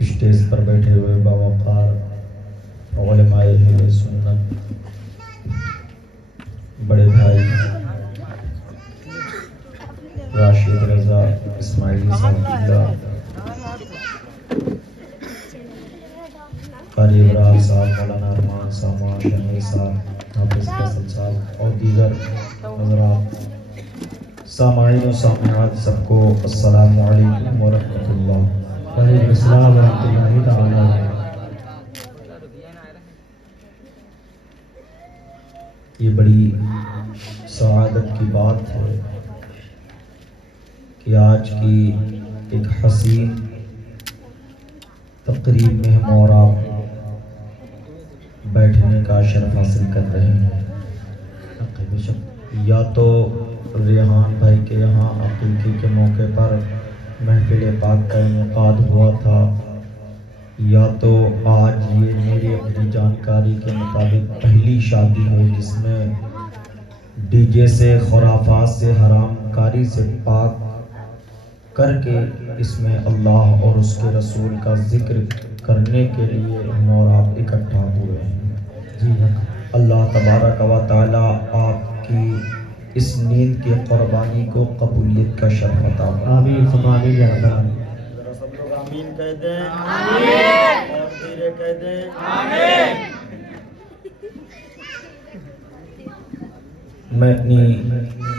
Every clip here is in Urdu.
اسٹیج پر بیٹھے ہوئے باوقار علماء اہل سنت، بڑے بھائی راشد رضا اسماعیلی صاحب اللہ، قاری ابراہیم صاحب، مولانا ارمان صاحب، معاشر صاحب، حافظ فیصل صاحب اور دیگر حضرات، سامعین و سامعات، سب کو السلام علیکم ورحمۃ اللہ۔ وعلیکم السلام ورحمۃ اللہ تعالی وبرکاتہ۔ یہ بڑی سعادت کی بات ہے کہ آج کی ایک حسین تقریب میں ہم اور آپ بیٹھنے کا شرف حاصل کر رہے ہیں۔ یا تو ریحان بھائی کے یہاں عقیقے کے موقع پر محفل پاک کا انعقاد ہوا تھا، یا تو آج یہ میری اپنی جانکاری کے مطابق پہلی شادی ہے جس میں ڈی جے سے، خرافات سے، حرام کاری سے پاک کر کے اس میں اللہ اور اس کے رسول کا ذکر کرنے کے لیے ہم اور آپ اکٹھا ہوئے ہیں۔ اللہ تبارک و تعالی آپ کی اس نیند کی قربانی کو قبولیت کا شرف عطا فرمائے۔ آمین ثم آمین یا رب العالمین۔ ذرا سب لوگ آمین کہہ دیں، آمین، اور دھیرے کہہ دیں، آمین۔ میں اپنی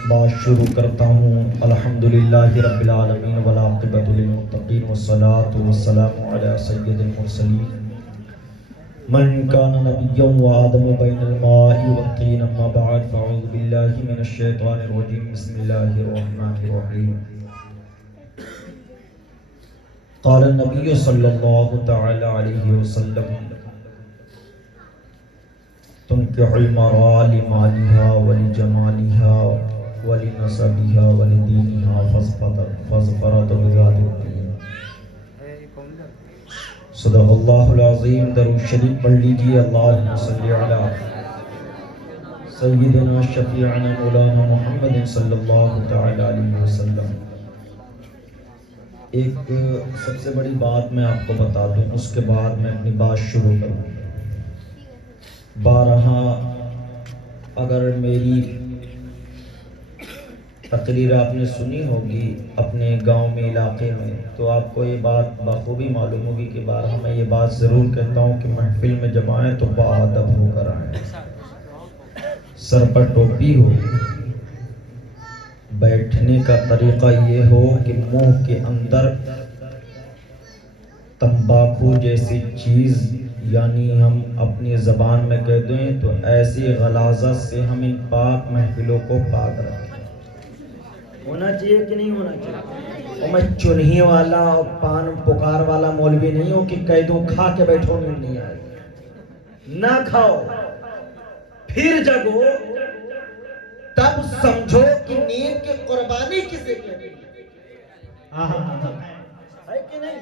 بات شروع کرتا ہوں۔ الحمدللہ رب العالمین والعاقبۃ للمتقین والصلاۃ والسلام علی سید المرسلین من کان نبیا وآدم بین الماء والطین، اما بعد فاعوذ باللہ من الشیطان الرجیم، بسم اللہ الرحمن الرحیم۔ قال النبی صلی اللہ تعالی علیہ وسلم تنکح المرأة لمالها ولجمالها ولنسبها ولدینها فاظفر بذات الدین۔ صدق اللہ العظیم۔ درود شریف پڑھ لیجیے۔ اللہم صلی علی سیدنا شفیعنا مولانا محمد صلی اللہ تعالی علیہ وسلم۔ ایک سب سے بڑی بات میں آپ کو بتا دوں، اس کے بعد میں اپنی بات شروع کروں۔ بارہا اگر میری تقریر آپ نے سنی ہوگی اپنے گاؤں میں، علاقے میں، تو آپ کو یہ بات بخوبی معلوم ہوگی کہ بارہا میں یہ بات ضرور کہتا ہوں کہ محفل میں جب آئیں تو باادب ہو کر آئیں، سر پر ٹوپی ہو، بیٹھنے کا طریقہ یہ ہو کہ منہ کے اندر تمباکو جیسی چیز، یعنی ہم اپنی زبان میں کہہ دیں تو ایسی غلاظت سے ہم ان پاک محفلوں کو پاک رکھیں۔ ہونا چاہیے کہ نہیں ہونا چاہیے؟ اور میں چنہی والا اور پان پکار والا مولوی نہیں ہوں کہ کہہ دوں کھا کے بیٹھو نیند نہیں آئے گی۔ نہ کھاؤ، پھر جگو، تب سمجھو کہ نیند کی قربانی کسے کہتے ہیں۔ ہے کہ نہیں؟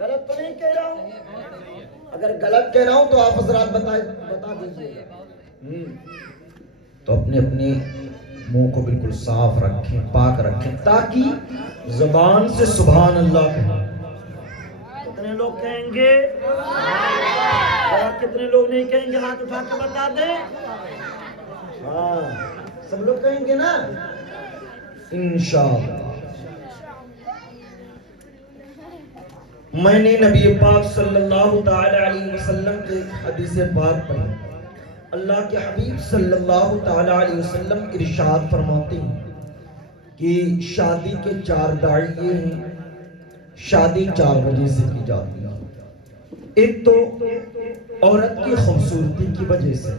غلط تو نہیں کہہ رہا ہوں؟ اگر غلط کہہ رہا ہوں تو آپ حضرات بتا دیجیے۔ تو اپنے منہ کو بالکل صاف رکھیں، پاک رکھیں، تاکہ زبان سے سبحان اللہ کہیں۔ کتنے لوگ کہیں گے؟ کتنے لوگ نہیں کہیں گے؟ ہاتھ اٹھا کے بتا دیں۔ ہاں سب لوگ کہیں گے نا انشاءاللہ۔ میں نے نبی پاک صلی اللہ تعالی علیہ وسلم کے حدیث پاک پڑھی۔ اللہ کے حبیب صلی اللہ تعالی علیہ وسلم ارشاد فرماتے ہیں کہ شادی کے 4 داعی یہ ہیں، شادی 4 وجہ سے کی جاتی ہے۔ ایک تو عورت کی خوبصورتی کی وجہ سے،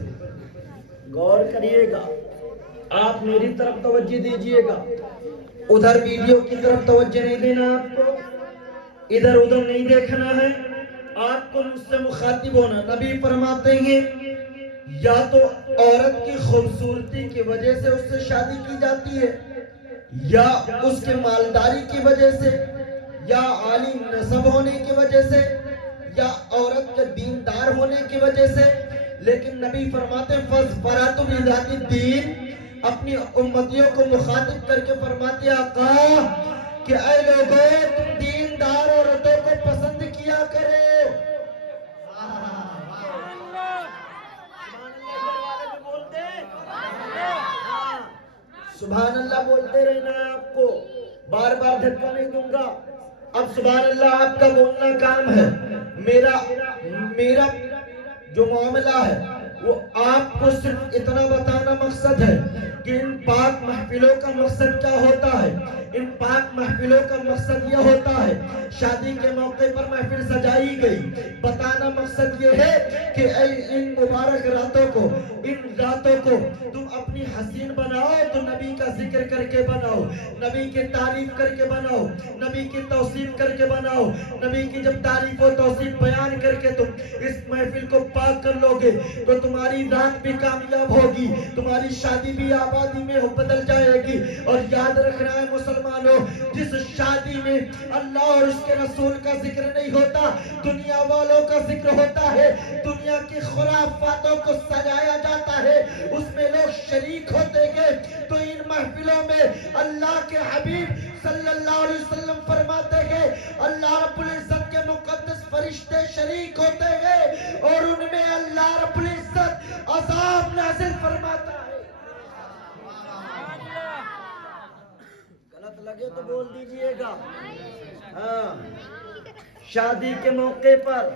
غور کریے گا، آپ میری طرف توجہ دیجئے گا، ادھر ویڈیو کی طرف توجہ نہیں دینا، آپ کو ادھر ادھر نہیں دیکھنا ہے، آپ کو مجھ سے مخاطب ہونا۔ نبی فرماتے ہیں یا تو عورت کی خوبصورتی کی وجہ سے اس سے شادی کی جاتی ہے، یا اس کے مالداری کی وجہ سے، یا عالی نسب ہونے کی وجہ سے، یا عورت کے دیندار ہونے کی وجہ سے۔ لیکن نبی فرماتے ہیں فَاظْفَرَةٌ بِذَاتِ الدِّينِ، اپنی امتیوں کو مخاطب کر کے فرماتے آقا کہ اے لوگوں، تم دیندار عورتوں کو پسند کیا اللہ بولتے رہنا ہے آپ کو, بار بار دھکا نہیں دوں گا. اب سبحان اللہ آپ کا بولنا کام ہے. میرا جو معاملہ ہے وہ آپ کو صرف اتنا بتانا مقصد ہے کہ ان پاک محفلوں کا مقصد کیا ہوتا ہے. ان پاک محفلوں کا مقصد یہ ہوتا ہے, شادی کے موقع پر محفل سجائی گئی, بتانا مقصد یہ ہے کہ ان مبارک راتوں کو, ان راتوں کو تم اپنی حسین بناؤ تو نبی کا ذکر کر کے بناؤ, نبی کی تعریف کر کے بناؤ, نبی کی توصیف کر کے بناؤ. نبی کی جب تعریف و توصیف بیان کر کے تم اس محفل کو پاک کر لو گے تو تمہاری رات بھی کامیاب ہوگی, تمہاری شادی بھی آبادی میں بدل جائے گی. اور یاد رکھنا ہے مسلمانوں, جس شادی میں اللہ اور اس کے رسول کا ذکر نہیں ہوتا, دنیا والوں کا ذکر ہوتا ہے, دنیا کی خرافاتوں کو سجایا جاتا ہے, اس میں لوگ شریک ہوتے گئے, تو ان محفلوں میں اللہ کے حبیب صلی اللہ علیہ وسلم فرماتے گئے اللہ رب العزت کے مقدس فرشتے شریک ہوتے گئے اور ان میں اللہ رب العزت عذاب نازل فرماتا ہے. غلط لگے تو بول دیجئے گا. ہاں, شادی کے موقع پر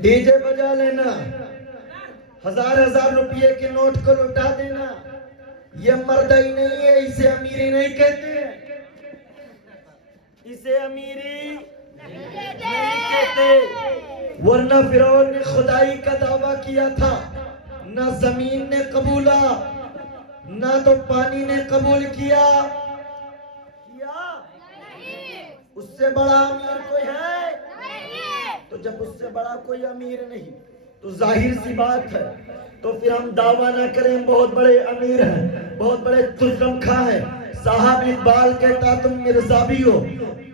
ڈی جے بجا لینا, ہزار روپے کے نوٹ کو لٹا دینا, یہ مردائی نہیں ہے, اسے امیری نہیں کہتے ہیں, اسے امیری نہیں کہتے. ورنہ فرعون نے خدائی کا دعویٰ کیا تھا, نہ زمین نے قبولا نہ تو پانی نے قبول کیا. اس سے بڑا امیر کوئی ہے؟ تو جب اس سے بڑا کوئی امیر نہیں تو ظاہر سی بات ہے تو پھر ہم دعویٰ نہ کریں بہت بڑے امیر ہیں, بہت بڑے تجرم خواہ ہیں. صاحب اقبال کہتا تم مرزا بھی ہو,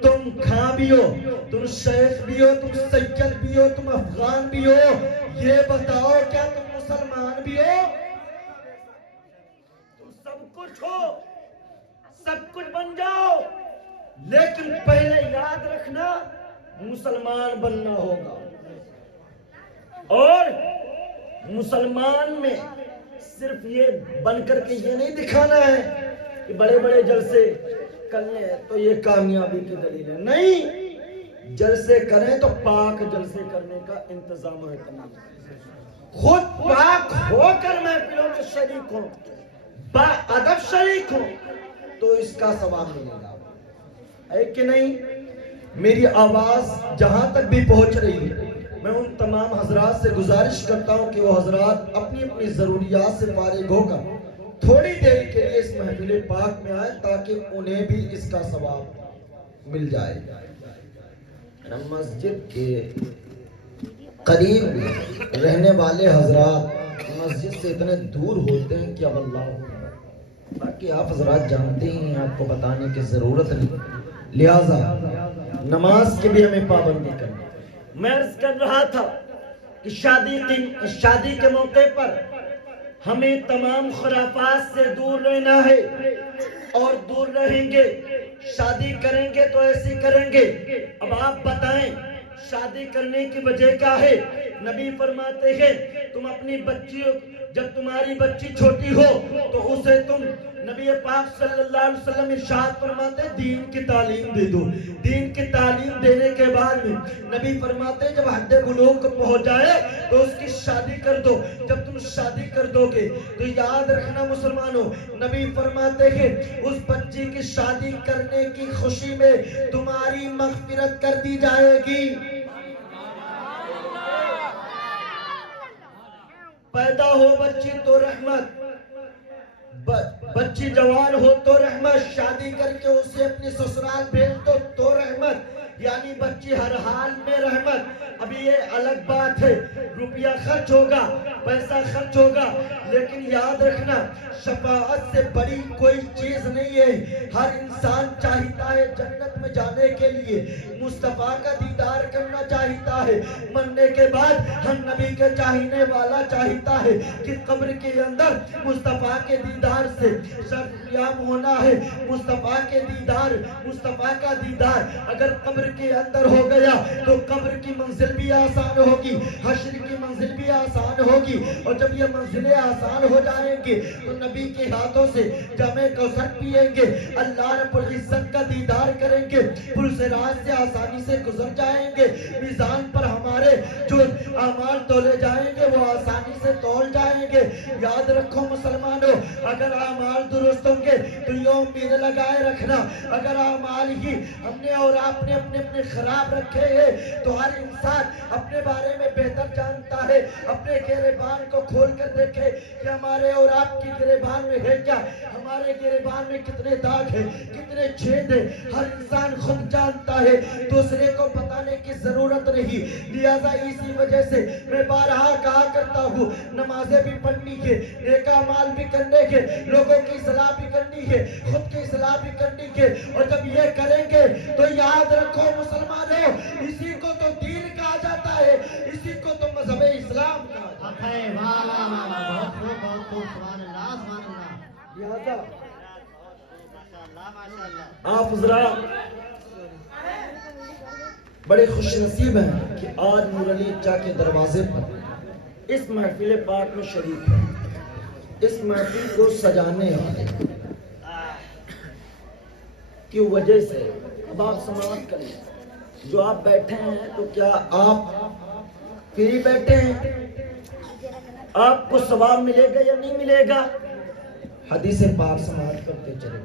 تم خاں بھی ہو, تم شیخ بھی ہو, تم سید بھی ہو, تم افغان بھی ہو, یہ بتاؤ کیا تم مسلمان بھی ہو؟ تم سب کچھ ہو, سب کچھ بن جاؤ, لیکن پہلے یاد رکھنا مسلمان بننا ہوگا. اور مسلمان میں صرف یہ بن کر کے یہ نہیں دکھانا ہے کہ بڑے بڑے جلسے کرنے تو یہ کامیابی کی دلیل ہے. نہیں, جلسے کریں تو پاک جلسے کرنے کا انتظام ہے, خود پاک ہو کر محفلوں میں شریک ہوں, با ادب شریک ہوں, تو اس کا ثواب ملے گا. ہے کہ نہیں؟ میری آواز جہاں تک بھی پہنچ رہی ہے, میں ان تمام حضرات سے گزارش کرتا ہوں کہ وہ حضرات اپنی اپنی ضروریات سے فارغ ہو کر تھوڑی دیر کے لیے اس محفل پاک میں آئیں تاکہ انہیں بھی اس کا ثواب مل جائے. مسجد کے قریب رہنے والے حضرات مسجد سے اتنے دور ہوتے ہیں کہ اب اللہ, باقی آپ حضرات جانتے ہی ہیں, آپ کو بتانے کی ضرورت نہیں, لہذا نماز کی بھی ہمیں پابندی کرنی. میں عرض کر رہا تھا کہ شادی کے موقع پر ہمیں تمام خرافات سے دور رہنا ہے اور دور رہیں گے. شادی کریں گے تو ایسی کریں گے. اب آپ بتائیں شادی کرنے کی وجہ کیا ہے؟ نبی فرماتے ہیں تم اپنی بچی, جب تمہاری بچی چھوٹی ہو تو اسے تم, نبی پاک صلی اللہ علیہ وسلم ارشاد فرماتے دین کی تعلیم دے دو. دین کی تعلیم دینے کے بعد میں نبی فرماتے جب حد بلوغ پہنچ جائے تو اس کی شادی کر دو. جب تم شادی کر دو گے تو یاد رکھنا مسلمانوں, نبی فرماتے ہیں اس بچی کی شادی کرنے کی خوشی میں تمہاری مغفرت کر دی جائے گی. پیدا ہو بچی تو رحمت, بچی جوان ہو تو رحمت, شادی کر کے اسے اپنی سسرال بھیج دو تو رحمت, یعنی بچی ہر حال میں رحمت. ابھی یہ الگ بات ہے, روپیہ خرچ ہوگا, پیسہ خرچ ہوگا, لیکن یاد رکھنا شفاعت سے بڑی کوئی چیز نہیں ہے. ہر انسان چاہتا ہے جنت میں جانے کے لیے مصطفیٰ کا دیدار کرنا چاہتا ہے. مرنے کے بعد ہم نبی کے چاہنے والا چاہتا ہے کہ قبر کے اندر مصطفیٰ کے دیدار سے سرفیاب ہونا ہے. مصطفیٰ کے دیدار, مصطفیٰ کا دیدار اگر قبر کے اندر ہو گیا تو قبر کی منزل بھی آسان ہوگی, حشر کی منزل بھی آسان ہوگی. اور جب یہ منزلیں آسان ہو جائیں گی تو نبی کے ہاتھوں سے جامع کوثر پیئیں گے, اللہ رب العزت کا دیدار کریں گے, پل صراط سے آسانی سے گزر جائیں گے, میزان پر ہمارے جو اعمال تولے جائیں گے وہ آسانی سے تول جائیں گے. یاد رکھو مسلمانوں, اگر اعمال درست ہوں گے تو یہ امید لگائے رکھنا, اگر اعمال ہی ہم نے اور آپ نے اپنے خراب رکھے ہیں تو ہر انسان اپنے بارے میں بہتر جانتا ہے. اپنے گریبان کو کھول کر دیکھے کہ ہمارے اور آپ کی گریبان میں ہے کیا, ہمارے گریبان میں کتنے داغ ہیں, کتنے چھید ہیں, ہر انسان خود جانتا ہے, دوسرے کو بتانے کی ضرورت نہیں. لہذا اسی وجہ سے میں بارہا کہا کرتا ہوں, نمازیں بھی پڑھنی ہے, نیک اعمال بھی کرنے کے, لوگوں کی اصلاح بھی کرنی ہے, خود کی اصلاح بھی کرنی ہے. اور جب یہ کریں گے تو یاد رکھو مسلمانوں, اسی کو تو دین کہا جاتا ہے, اسی کو تو مذہب اسلام کہا جاتا ہے. بہت خوب سبحان اللہ سبحان اللہ. لہذا آپ حضرات بڑے خوش نصیب ہیں کہ آج نور علی چا کے دروازے پر اس محفل پاک میں شریک ہیں, اس محفل کو سجانے والے کی وجہ سے. اب آپ سماعت کریں, جو آپ بیٹھے ہیں تو کیا آپ فری بیٹھے ہیں؟ آپ کو ثواب ملے گا یا نہیں ملے گا؟ حدیث پاک سماعت کرتے چلے.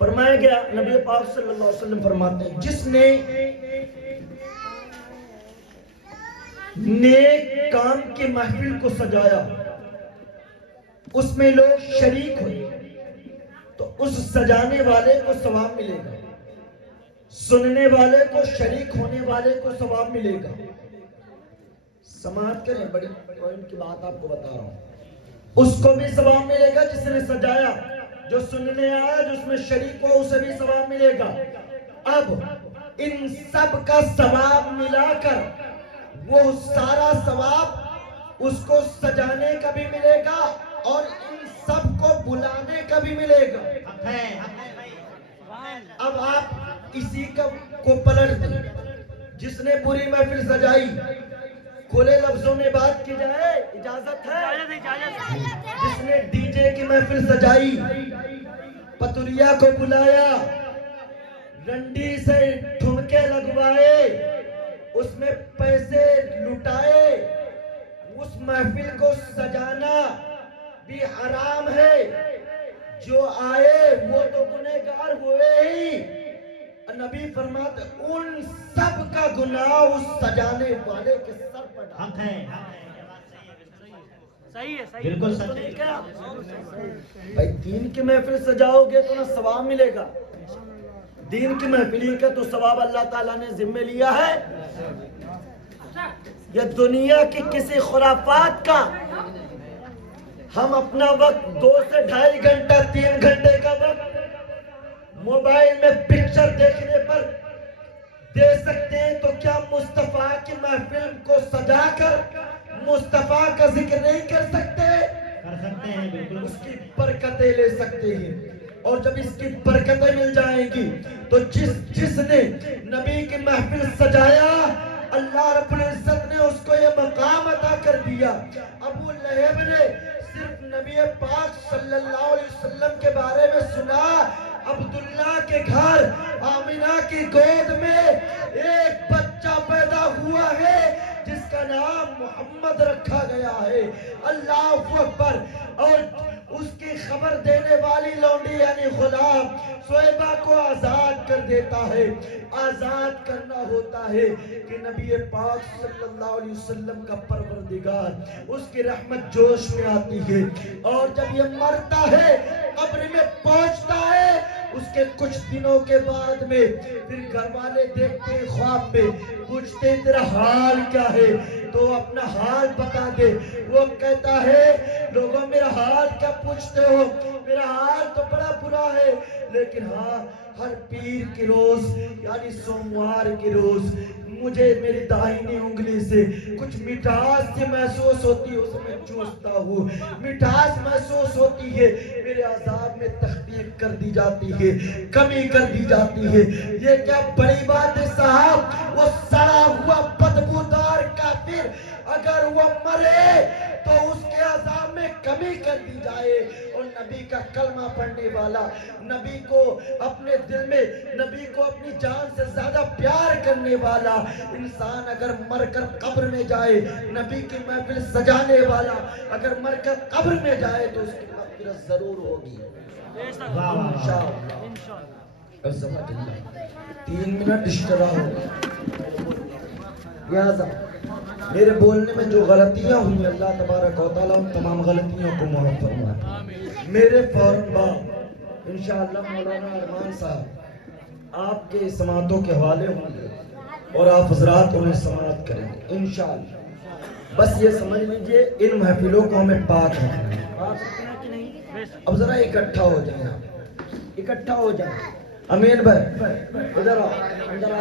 فرمایا گیا, نبی پاک صلی اللہ علیہ وسلم فرماتے ہیں, جس نے نیک کام کی محفل کو سجایا, اس میں لوگ شریک ہوئے تو اس سجانے والے کو ثواب ملے گا, سننے والے کو, شریک ہونے والے کو ثواب ملے گا. سماعت کریں, بڑی پوائنٹ کی بات آپ کو بتا رہا ہوں. اس کو بھی ثواب ملے گا جس نے سجایا, جو سننے آیا, جو اس میں شریک ہو, اسے بھی ثواب ملے گا. اب ان سب کا ثواب ملا کر وہ سارا ثواب اس کو سجانے کا بھی ملے گا اور ان سب کو بلانے کا بھی ملے گا. اب آپ اسی کو پلٹ دیں. جس نے پوری محفل سجائی, کھلے لفظوں میں بات کی جائے, اجازت ہے. جس نے ڈی جے کی محفل سجائی, پتوریا کو بلایا, رنڈی سے ٹھمکے لگوائے, اس میں پیسے لٹائے, اس محفل کو سجانا بھی حرام ہے. جو آئے وہ تو گنہگار ہوئے ہی. نبی فرماتے ان سب کا گناہ اس سجانے والے کے سر پر ڈالتا ہے. صحیح ہے, بالکل سچ ہے. بھائی دین کی محفل سجاؤ گے تو نہ ثواب ملے گا, دین کی محفل کا تو ثواب اللہ تعالیٰ نے ذمہ لیا ہے. یہ دنیا کی کسی خرافات کا ہم اپنا وقت 2 سے 2.5 گھنٹہ 3 گھنٹے کا وقت موبائل میں پکچر دیکھنے پر دے سکتے ہیں, تو کیا مصطفیٰ کی محفل کو سجا کر مصطفیٰ کا ذکر نہیں کر سکتے؟ کر سکتے ہیں, بالکل. اس کی برکتیں لے سکتے ہیں. اور جب اس کی برکتیں مل جائیں گی تو جس نے نبی کی محفل سجایا, اللہ رب العزت نے اس کو یہ مقام عطا کر دیا. ابو لہب نے صرف نبی پاک صلی اللہ علیہ وسلم کے بارے میں سنا, عبداللہ کے گھر آمینہ کی گود میں ایک بچہ پیدا ہوا ہے جس کا نام محمد رکھا گیا ہے. اللہ اکبر. اور اس کی خبر دینے والی لونڈی یعنی غلام سویبہ کو آزاد کر دیتا ہے. آزاد کرنا ہوتا ہے کہ نبی پاک صلی اللہ علیہ وسلم کا پروردگار, اس کی رحمت جوش میں آتی ہے. اور جب یہ مرتا ہے, قبر میں پہنچتا ہے, اس کے کچھ دنوں کے بعد میں پھر گھر والے دیکھتے ہیں خواب میں, پوچھتے تیرا حال کیا ہے, تو اپنا حال بتا دے. وہ کہتا ہے لوگوں میرا حال کیا پوچھتے ہو, میرا حال تو بڑا برا ہے, لیکن ہاں ہر پیر کی روز یعنی سوموار کی روز مجھے میری داہنی انگلی سے کچھ مٹھاس سے محسوس ہوتی ہے, اسے میں چوستا ہوں, مٹھاس محسوس ہوتی ہے, میرے عذاب میں تخفیف کر دی جاتی ہے, کمی کر دی جاتی ہے. یہ کیا بڑی بات ہے صاحب. وہ سڑا ہوا بدبودار کافر اگر وہ مرے نبی کر دی جائے اور نبی کا کلمہ پڑھنے والا, نبی کو اپنے دل میں, نبی کو اپنی جان سے زیادہ پیار کرنے والا انسان اگر مر کر قبر میں جائے, نبی کی محفل سجانے والا اگر مر کر قبر میں جائے تو اس کی مغفرت ضرور ہوگی انشاءاللہ. عظمت اللہ. 3 منٹ اشترا ہوگا. لہذا میرے بولنے میں جو غلطیاں ہوئی اللہ تبارک و تعالیٰ ان تمام غلطیوں کو معاف فرمائے. میرے فوراً بعد انشاءاللہ مولانا ارمان صاحب آپ کے سماعتوں کے حوالے ہوں گے اور آپ حضرات انہیں سماعت کریں گے انشاءاللہ. بس یہ سمجھ لیجئے ان محفلوں کو ہمیں پاک رکھنا ہے. اب ذرا اکٹھا ہو جائیں, اکٹھا ہو جائیں. امین بھائی ادھر آؤ.